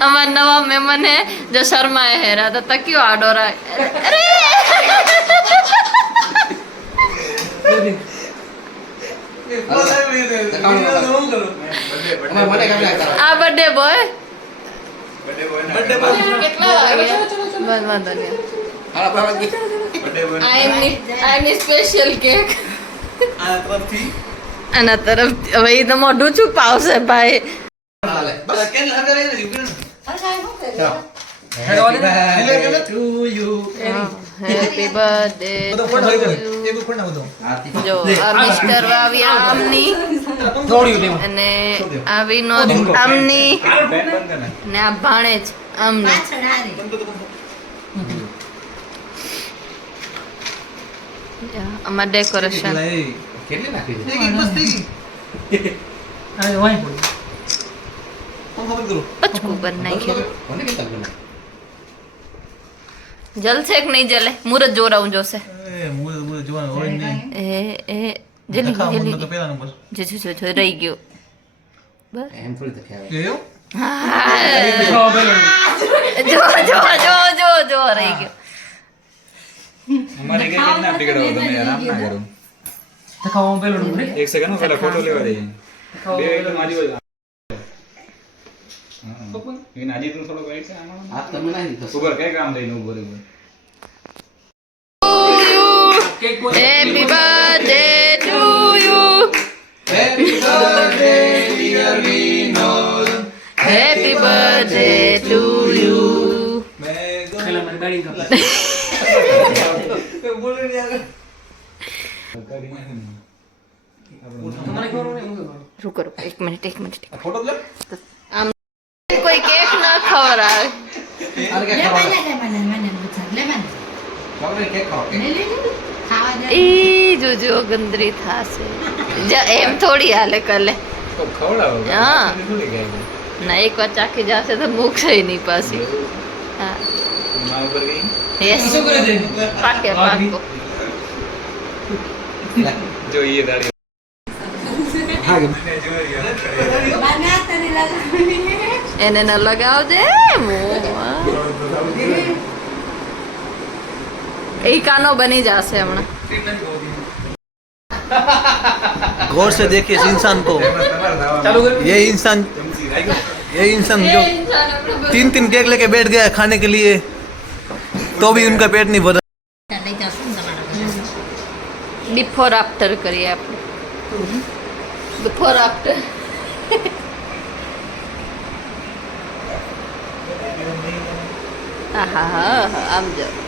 हमारा नवा मेहमान है जो शर्माए है रहा था तकियो आडो रहा है अरे आ बर्थडे बॉय કેટલા વાગ્યા બસ વાંધો નહીં આઈ સ્પેશિયલ કેક આના તરફ હવે એ તો મોઢું છુપાવશે ભાઈ હેપી બર્થડે જો આ મિસ્ટર વાવી આમની અને આ વિનોદ આમની ને આ ભાણેજ આમની આમાં ડેકોરેશન પચકું કરી નાખ્યું જલશે કે નહીં જલે મુરત જોરાવું જોશે એ જલ્દી જલ્દી જો રહી ગયો જો જો જો જો જો રહી ગયો हमारे क्या कितना बिगड़ा हो तुम्हें आराम ना करो दिखाओ पहले नंबर एक सेकंड में पहले फोटो लेवा दे बे एकदम आजी हां इन आजी तुम थोड़ा वेट से आना आप तब नहीं तो सुगर क्या काम दे नो बोले happy birthday to you happy birthday dear Vinod happy birthday to you पहले मैं गाड़ी का रुको रुको एक मिनट फोटो ले आम कोई केक ना खबर आवे अरे क्या खाओ केक खाओ ई जो जो गंदरी था से एम थोड़ी हाले कले तो खवड़ाओगे हाँ। थोड़ी गए ना एक बार चाके जासे तो मुख से ही नहीं पासी हाँ मां ऊपर गई यस पाके पाको जो ये दाढ़ी એને ન લગાવજે એ કાનો બની જશે હમણાં गौर से देखिए इस इंसान को ये इंसान जो 3 केक लेके बैठ गया है खाने के लिए तो भी उनका पेट नहीं भरा બિફોર આફ્ટર કરીએ આપણે બિફોર આફ્ટર હા હા હા આમ જાઓ